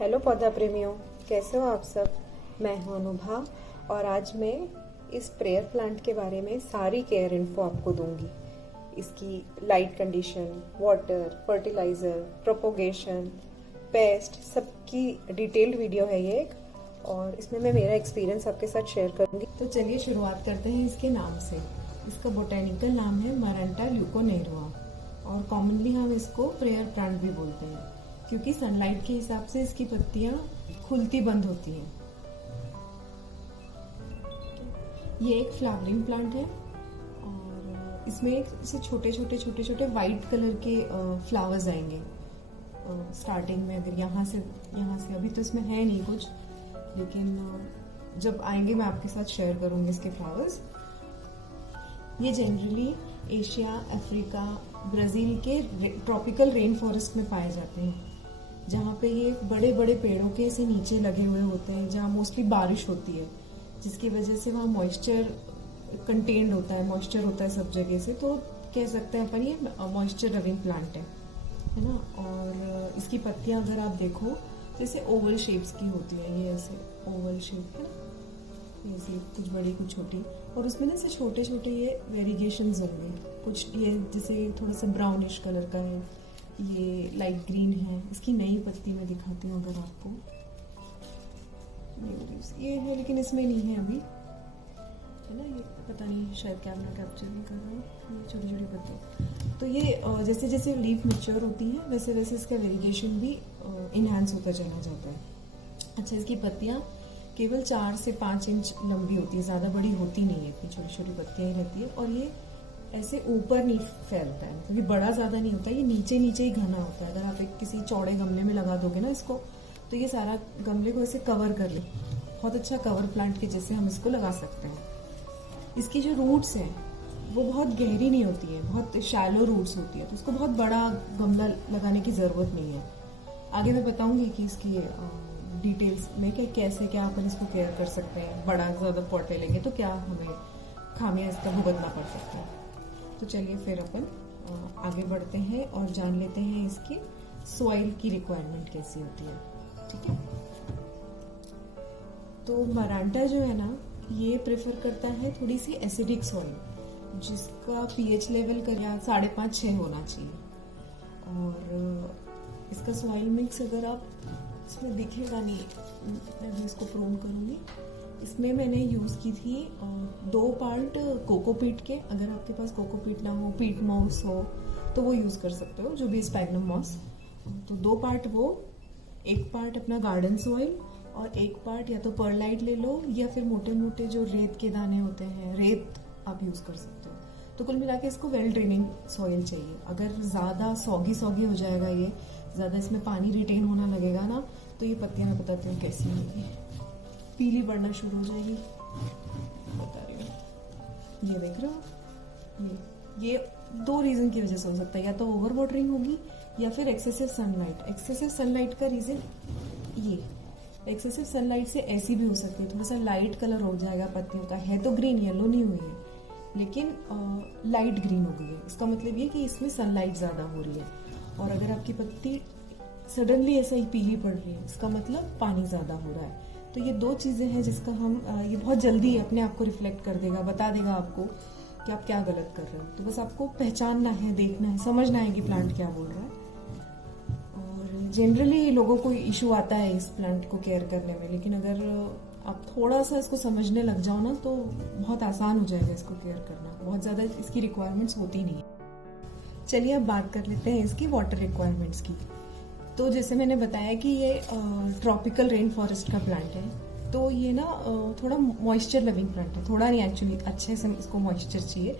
Hello पौधा प्रेमियों, कैसे हो आप सब। मैं हूं अनुभा और आज मैं इस प्रेयर प्लांट के बारे में सारी केयर इन्फो आपको दूंगी। इसकी light condition, water, fertiliser, propagation, pest, सबकी डिटेल्ड वीडियो है ये एक, और इसमें मैं मेरा एक्सपीरियंस आपके साथ शेयर करूंगी। तो चलिए शुरुआत करते हैं इसके नाम से। इसका बोटेनिकल नाम है मरंटा ल्यूकोनेरुआ और कॉमनली हम इसको प्रेयर प्लांट भी बोलते हैं क्योंकि सनलाइट के हिसाब से इसकी पत्तियां खुलती बंद होती हैं। ये एक फ्लावरिंग प्लांट है और इसमें ऐसे छोटे छोटे व्हाइट कलर के फ्लावर्स आएंगे स्टार्टिंग में। अगर यहाँ से अभी तो इसमें है नहीं कुछ, लेकिन जब आएंगे मैं आपके साथ शेयर करूंगी इसके फ्लावर्स। ये जनरली एशिया, अफ्रीका, ब्राजील के ट्रॉपिकल रेन फॉरेस्ट में पाए जाते हैं, जहाँ पे ये बड़े बड़े पेड़ों के से नीचे लगे हुए होते हैं, जहाँ मोस्टली बारिश होती है, जिसकी वजह से वहाँ मॉइस्चर कंटेन्ड होता है, मॉइस्चर होता है सब जगह से। तो कह सकते हैं अपन ये मॉइस्चर लविंग प्लांट है ना। और इसकी पत्तियां अगर आप देखो जैसे ओवल शेप्स की होती है, ये ऐसे ओवल शेप है ना, ऐसे कुछ बड़ी कुछ छोटी, और उसमें ना ऐसे छोटे छोटे ये वेरिएशंस होंगे। कुछ ये जैसे थोड़ा सा ब्राउनिश कलर का है, ये लाइट ग्रीन है। इसकी नई पत्ती मैं दिखाती हूँ अगर आपको। ये है लेकिन इसमें नहीं है अभी, है ना। ये पता नहीं, शायद कैमरा कैप्चर नहीं कर रहा हूँ। ये छोटी छोटी पत्ती, तो ये जैसे जैसे लीफ मैच्योर होती है वैसे वैसे इसका वेरिएशन भी इनहैंस होता चला जाता है। अच्छा, इसकी पत्तियाँ केवल 4 से 5 इंच लंबी होती है, ज़्यादा बड़ी होती नहीं है, इतनी छोटी छोटी पत्तियाँ ही रहती है। और ये ऐसे ऊपर नहीं फैलता है, क्योंकि बड़ा ज़्यादा नहीं होता, ये नीचे नीचे ही घना होता है। अगर आप एक किसी चौड़े गमले में लगा दोगे ना इसको, तो ये सारा गमले को ऐसे कवर कर ले। बहुत अच्छा कवर प्लांट के जैसे हम इसको लगा सकते हैं। इसकी जो रूट्स हैं वो बहुत गहरी नहीं होती है, बहुत शैलो रूट्स होती है, तो उसको बहुत बड़ा गमला लगाने की ज़रूरत नहीं है। आगे मैं बताऊंगी कि इसकी डिटेल्स में कि कैसे क्या अपन इसको केयर कर सकते हैं। बड़ा ज़्यादा पॉट ले लेंगे तो क्या हमें खामियां इसका भुगतना पड़ सकता है। तो चलिए फिर अपन आगे बढ़ते हैं और जान लेते हैं इसकी सॉइल की रिक्वायरमेंट कैसी होती है। ठीक है, तो मरांटा जो है ना, ये प्रेफर करता है थोड़ी सी एसिडिक सॉइल, जिसका पीएच लेवल का 5.5-6 होना चाहिए। और इसका सॉइल मिक्स अगर आप, इसमें दिखेगा नहीं, मैं भी इसको प्रोन करूंगी। इसमें मैंने यूज़ की थी 2 पार्ट कोकोपीट के। अगर आपके पास कोकोपीट ना हो, पीट मॉस हो, तो वो यूज़ कर सकते हो, जो भी स्पैग्नम मॉस। तो 2 पार्ट वो, 1 पार्ट अपना गार्डन सॉइल, और 1 पार्ट या तो परलाइट ले लो या फिर मोटे मोटे जो रेत के दाने होते हैं, रेत आप यूज़ कर सकते हो। तो कुल मिला के इसको वेल ड्रेनिंग सॉइल चाहिए। अगर ज़्यादा सॉगी हो जाएगा, ये ज़्यादा इसमें पानी रिटेन होना लगेगा ना, तो ये पत्तियां मैं बताती हूँ कैसी होगी, पीली पड़ना शुरू हो जाएगी। बता रही हूँ, ये देख रहे हो, ये 2 रीज़न की वजह से हो सकता है, या तो ओवर वाटरिंग होगी या फिर एक्सेसिव सनलाइट। एक्सेसिव सनलाइट का रीज़न, ये एक्सेसिव सनलाइट से ऐसी भी हो सकती है, थोड़ा सा लाइट कलर हो जाएगा पत्तियों का, है तो ग्रीन, येलो नहीं हुई है, लेकिन लाइट ग्रीन हो गई है। इसका मतलब ये कि इसमें सनलाइट ज़्यादा हो रही है। और अगर आपकी पत्ती सडनली ऐसा ही पीली पड़ रही है, इसका मतलब पानी ज़्यादा हो रहा है। तो ये 2 चीज़ें हैं जिसका हम ये बहुत जल्दी अपने आप को रिफ्लेक्ट कर देगा, बता देगा आपको कि आप क्या गलत कर रहे हो। तो बस आपको पहचानना है, देखना है, समझना है कि प्लांट क्या बोल रहा है। और जनरली लोगों को इशू आता है इस प्लांट को केयर करने में, लेकिन अगर आप थोड़ा सा इसको समझने लग जाओ ना, तो बहुत आसान हो जाएगा इसको केयर करना। बहुत ज़्यादा इसकी रिक्वायरमेंट्स होती नहीं है। चलिए अब बात कर लेते हैं इसकी वाटर रिक्वायरमेंट्स की। तो जैसे मैंने बताया कि ये ट्रॉपिकल रेन फॉरेस्ट का प्लांट है, तो ये ना थोड़ा मॉइस्चर लविंग प्लांट है। थोड़ा नहीं, एक्चुअली अच्छे से इसको मॉइस्चर चाहिए,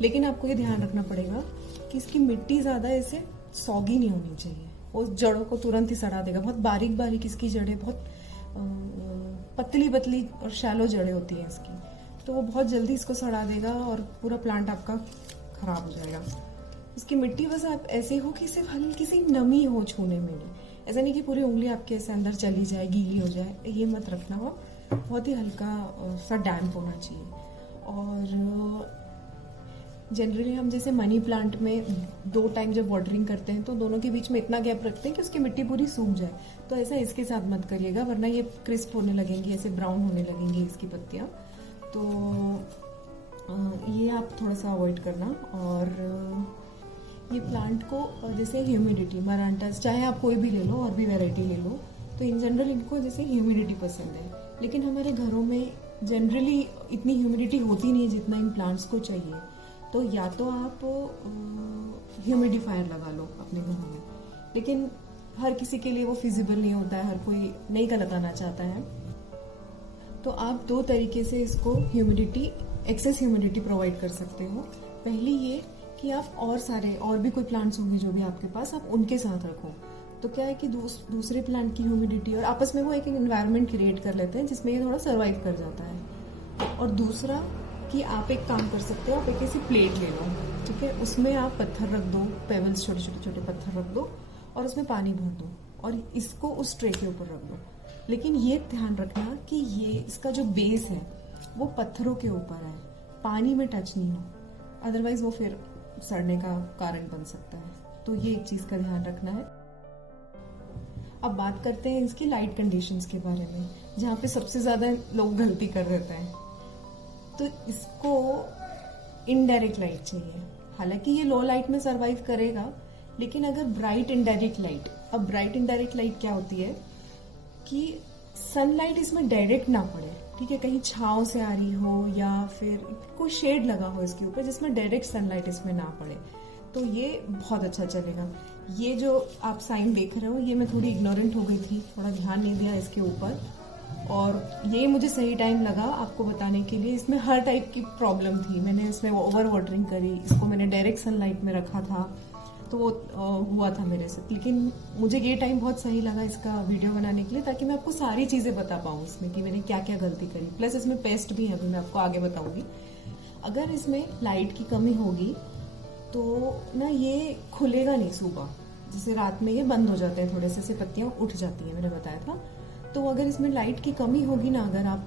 लेकिन आपको ये ध्यान रखना पड़ेगा कि इसकी मिट्टी ज़्यादा ऐसे सॉगी नहीं होनी चाहिए, वो जड़ों को तुरंत ही सड़ा देगा। बहुत बारीक बारीक इसकी जड़ें, बहुत पतली पतली और शैलो जड़ें होती हैं इसकी, तो वो बहुत जल्दी इसको सड़ा देगा और पूरा प्लांट आपका खराब हो जाएगा। इसकी मिट्टी बस आप ऐसे हो कि सिर्फ हल्की सी नमी हो छूने में, नहीं ऐसा नहीं कि पूरी उंगली आपके ऐसे अंदर चली जाए, गीली हो जाए, ये मत रखना हो। बहुत ही हल्का सा डैम्प होना चाहिए। और जनरली हम जैसे मनी प्लांट में 2 टाइम जब वाटरिंग करते हैं तो दोनों के बीच में इतना गैप रखते हैं कि उसकी मिट्टी पूरी सूख जाए। तो ऐसा इसके साथ मत करिएगा, वरना ये क्रिस्प होने लगेंगी, ऐसे ब्राउन होने लगेंगी इसकी पत्तियाँ। तो ये आप थोड़ा सा अवॉइड करना। और ये प्लांट को जैसे ह्यूमिडिटी, मरांटास चाहे आप कोई भी ले लो और भी वैरायटी ले लो, तो इन जनरल इनको जैसे ह्यूमिडिटी पसंद है, लेकिन हमारे घरों में जनरली इतनी ह्यूमिडिटी होती नहीं जितना इन प्लांट्स को चाहिए। तो या तो आप ह्यूमिडिफायर लगा लो अपने घरों में, लेकिन हर किसी के लिए वो फिजिबल नहीं होता है, हर कोई नहीं का लगाना चाहता है। तो आप 2 तरीके से इसको ह्यूमिडिटी, एक्सेस ह्यूमिडिटी प्रोवाइड कर सकते हो। पहली ये कि आप और भी कोई प्लांट्स होंगे जो भी आपके पास, आप उनके साथ रखो। तो क्या है कि दूसरे प्लांट की ह्यूमिडिटी और आपस में वो एक एनवायरनमेंट क्रिएट कर लेते हैं जिसमें ये थोड़ा सर्वाइव कर जाता है। और दूसरा कि आप एक काम कर सकते हो, आप एक ऐसी प्लेट ले लो, ठीक है, उसमें आप पत्थर रख दो, पेबल्स छोटे छोटे छोटे पत्थर रख दो और उसमें पानी भर दो और इसको उस ट्रे के ऊपर रख दो। लेकिन ये ध्यान रखना कि ये इसका जो बेस है वो पत्थरों के ऊपर है, पानी में टच नहीं हो, अदरवाइज वो फिर सड़ने का कारण बन सकता है। तो ये एक चीज का ध्यान रखना है। अब बात करते हैं इसकी लाइट कंडीशंस के बारे में, जहाँ पे सबसे ज्यादा लोग गलती कर देते हैं। तो इसको इनडायरेक्ट लाइट चाहिए। हालांकि ये लो लाइट में सरवाइव करेगा, लेकिन अगर ब्राइट इनडायरेक्ट लाइट, अब ब्राइट इनडायरेक्ट लाइट क्या होती है कि सनलाइट इसमें डायरेक्ट ना पड़े, ठीक है, कहीं छांव से आ रही हो या फिर कोई शेड लगा हो इसके ऊपर जिसमें डायरेक्ट सनलाइट इसमें ना पड़े, तो ये बहुत अच्छा चलेगा। ये जो आप साइन देख रहे हो, ये मैं थोड़ी इग्नोरेंट हो गई थी, थोड़ा ध्यान नहीं दिया इसके ऊपर, और ये मुझे सही टाइम लगा आपको बताने के लिए। इसमें हर टाइप की प्रॉब्लम थी, मैंने इसमें ओवर वाटरिंग करी, इसको मैंने डायरेक्ट सनलाइट में रखा था, तो वो हुआ था मेरे से। लेकिन मुझे ये टाइम बहुत सही लगा इसका वीडियो बनाने के लिए, ताकि मैं आपको सारी चीजें बता पाऊँ इसमें कि मैंने क्या क्या गलती करी। प्लस इसमें पेस्ट भी है, अभी मैं आपको आगे बताऊंगी। अगर इसमें लाइट की कमी होगी तो ना ये खुलेगा नहीं सुबह, जैसे रात में ये बंद हो जाते हैं, थोड़े से पत्तियां उठ जाती हैं, मैंने बताया था। तो अगर इसमें लाइट की कमी होगी ना,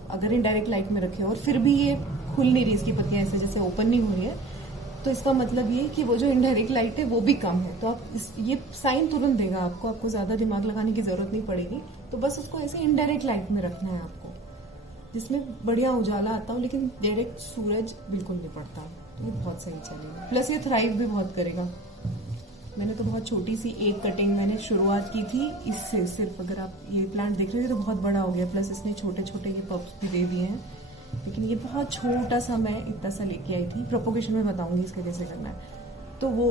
अगर इनडायरेक्ट लाइट में रखे और फिर भी ये खुल नहीं रही, इसकी पत्तियां ऐसे जैसे ओपन नहीं हो रही है, तो इसका मतलब ये कि वो जो इनडायरेक्ट लाइट है वो भी कम है। तो आप ये साइन तुरंत देगा आपको ज्यादा दिमाग लगाने की जरूरत नहीं पड़ेगी। तो बस उसको ऐसे इनडायरेक्ट लाइट में रखना है आपको, जिसमें बढ़िया उजाला आता हो, लेकिन डायरेक्ट सूरज बिल्कुल नहीं पड़ता। तो ये बहुत सही चलेगा। प्लस ये थ्राइव भी बहुत करेगा। मैंने तो बहुत छोटी सी एक कटिंग मैंने शुरुआत की थी इससे, सिर्फ। अगर आप ये प्लांट देख रहे हो तो बहुत बड़ा हो गया, प्लस इसने छोटे छोटे ये पप्स भी दे दिए हैं, लेकिन ये बहुत छोटा सा मैं इतना सा लेके आई थी। प्रोपोगेशन में बताऊंगी इसका कैसे करना है। तो वो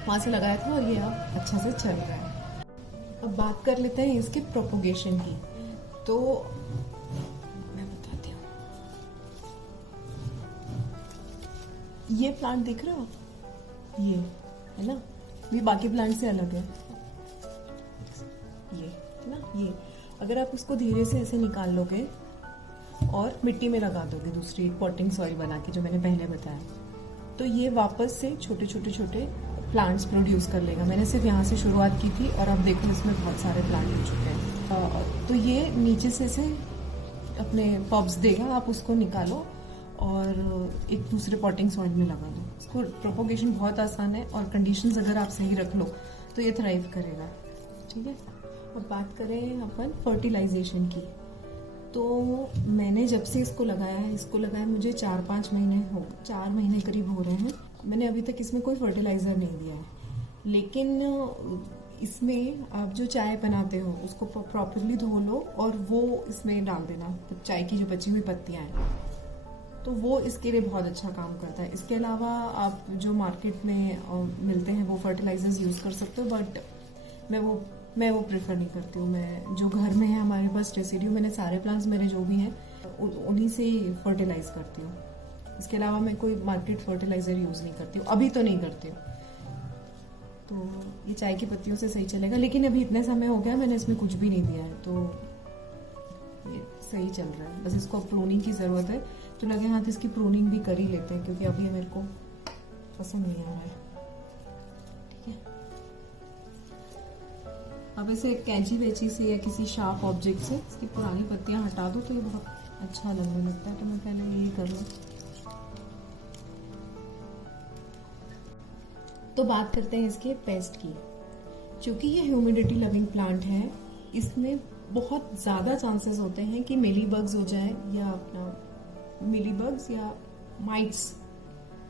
वहां से लगाया था और ये अब अच्छा से चल रहा है। अब बात कर लेते हैं इसके प्रोपोगेशन की। तो मैं बताती हूँ, ये प्लांट देख रहे हो आप, ये है ना, ये बाकी प्लांट से अलग है, ये है ना। ये अगर आप उसको धीरे से ऐसे निकाल लोगे और मिट्टी में लगा दोगे, दूसरी पॉटिंग सॉइल बना के, जो मैंने पहले बताया, तो ये वापस से छोटे छोटे छोटे प्लांट्स प्रोड्यूस कर लेगा। मैंने सिर्फ यहाँ से शुरुआत की थी और अब देखो इसमें बहुत सारे प्लांट हो चुके हैं। तो ये नीचे से अपने पब्स देगा, आप उसको निकालो और एक दूसरे पॉटिंग सॉइल में लगा दो। इसको प्रोपोगेशन बहुत आसान है, और कंडीशंस अगर आप सही रख लो तो ये थ्राइव करेगा, ठीक है। अब बात करें अपन फर्टिलाइजेशन की। तो मैंने जब से इसको लगाया मुझे 4-5 महीने 4 महीने करीब हो रहे हैं। मैंने अभी तक इसमें कोई फर्टिलाइजर नहीं दिया है, लेकिन इसमें आप जो चाय बनाते हो उसको प्रॉपरली धो लो और वो इसमें डाल देना, चाय की जो बची हुई पत्तियां हैं, तो वो इसके लिए बहुत अच्छा काम करता है। इसके अलावा आप जो मार्केट में मिलते हैं वो फर्टिलाइजर्स यूज कर सकते हो, बट मैं वो प्रेफर नहीं करती हूँ। मैं जो घर में है हमारे पास रेसिड्यू, मैंने सारे प्लांट्स मेरे जो भी हैं उन्हीं से ही फर्टिलाइज करती हूँ। इसके अलावा मैं कोई मार्केट फर्टिलाइजर यूज नहीं करती हूँ, अभी तो नहीं करती हूँ। तो ये चाय की पत्तियों से सही चलेगा, लेकिन अभी इतने समय हो गया मैंने इसमें कुछ भी नहीं दिया है, तो ये सही चल रहा है। बस इसको प्रूनिंग की जरूरत है, तो लगे हाथ इसकी प्रूनिंग भी कर ही लेते हैं, क्योंकि अभी मेरे को पसंद नहीं आ रहा है, ठीक है। अब इसे कैंची वैची से या किसी शार्प ऑब्जेक्ट से इसकी पुरानी पत्तियां हटा दो, तो ये बहुत अच्छा लगने लगता है। तो मैं पहले यही कर लूँ। तो बात करते हैं इसके पेस्ट की। क्योंकि ये ह्यूमिडिटी लविंग प्लांट है, इसमें बहुत ज़्यादा चांसेस होते हैं कि मिली बग्स हो जाए, या अपना मिली बग्स या माइट्स,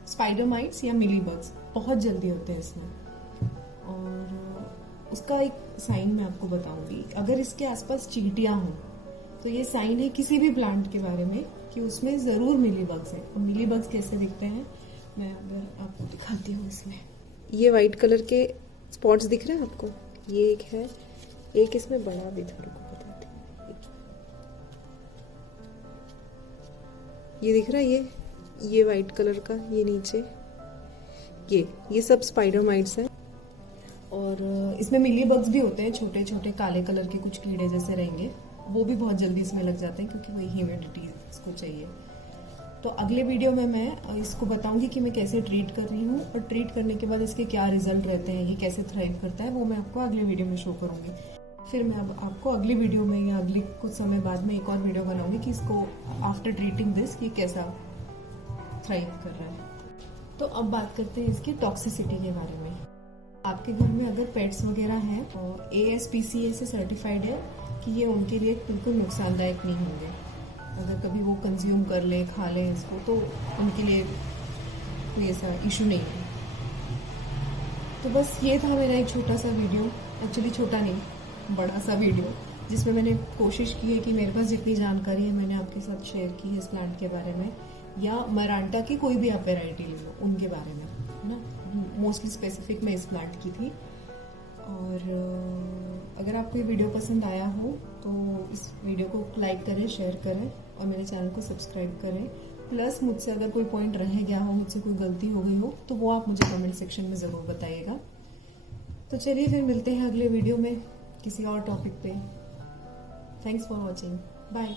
स्पाइडर माइट्स या मिली बग्स बहुत जल्दी होते हैं इसमें। और उसका एक साइन मैं आपको बताऊंगी, अगर इसके आसपास चींटियां हों तो ये साइन है किसी भी प्लांट के बारे में कि उसमें ज़रूर मिली बग्स हैं। और मिली बग्स कैसे दिखते हैं मैं अगर आपको दिखाती हूँ। इसमें ये वाइट कलर के स्पॉट्स दिख रहे हैं आपको, ये एक है, एक इसमें बड़ा भी थोड़ा को बताती हूँ, ये दिख रहा है, ये वाइट कलर का, ये नीचे ये सब स्पाइडर माइट्स हैं। और इसमें मिली बग्स भी होते हैं, छोटे छोटे काले कलर के कुछ कीड़े जैसे रहेंगे, वो भी बहुत जल्दी इसमें लग जाते हैं क्योंकि वही ह्यूमिडिटी इसको चाहिए। तो अगले वीडियो में मैं इसको बताऊंगी कि मैं कैसे ट्रीट कर रही हूँ, और ट्रीट करने के बाद इसके क्या रिजल्ट रहते हैं, ये कैसे थ्राइव करता है, वो मैं आपको अगले वीडियो में शो करूंगी। फिर मैं अब आपको अगली वीडियो में या अगले कुछ समय बाद में एक और वीडियो बनाऊंगी कि इसको आफ्टर ट्रीटिंग दिस ये कैसा थ्राइव कर रहा है। तो अब बात करते हैं इसकी टॉक्सिसिटी के बारे में। आपके घर में अगर पेट्स वगैरह हैं और ASPCA से सर्टिफाइड है कि ये उनके लिए बिल्कुल नुकसानदायक नहीं होंगे। अगर कभी वो कंज्यूम कर लें, खा लें इसको, तो उनके लिए कोई ऐसा इशू नहीं है। तो बस ये था मेरा एक छोटा सा वीडियो, एक्चुअली छोटा नहीं, बड़ा सा वीडियो, जिसमें मैंने कोशिश की है कि मेरे पास जितनी जानकारी है मैंने आपके साथ शेयर की है इस प्लांट के बारे में, या मरांटा की कोई भी आप वेराइटी ले लो उनके बारे में, है ना। मोस्टली स्पेसिफिक मैं इस प्लांट की थी। और अगर आपको ये वीडियो पसंद आया हो तो इस वीडियो को लाइक करें, शेयर करें और मेरे चैनल को सब्सक्राइब करें। प्लस मुझसे अगर कोई पॉइंट रह गया हो, मुझसे कोई गलती हो गई हो, तो वो आप मुझे कमेंट सेक्शन में ज़रूर बताइएगा। तो चलिए फिर मिलते हैं अगले वीडियो में किसी और टॉपिक पे। Thanks for watching, bye.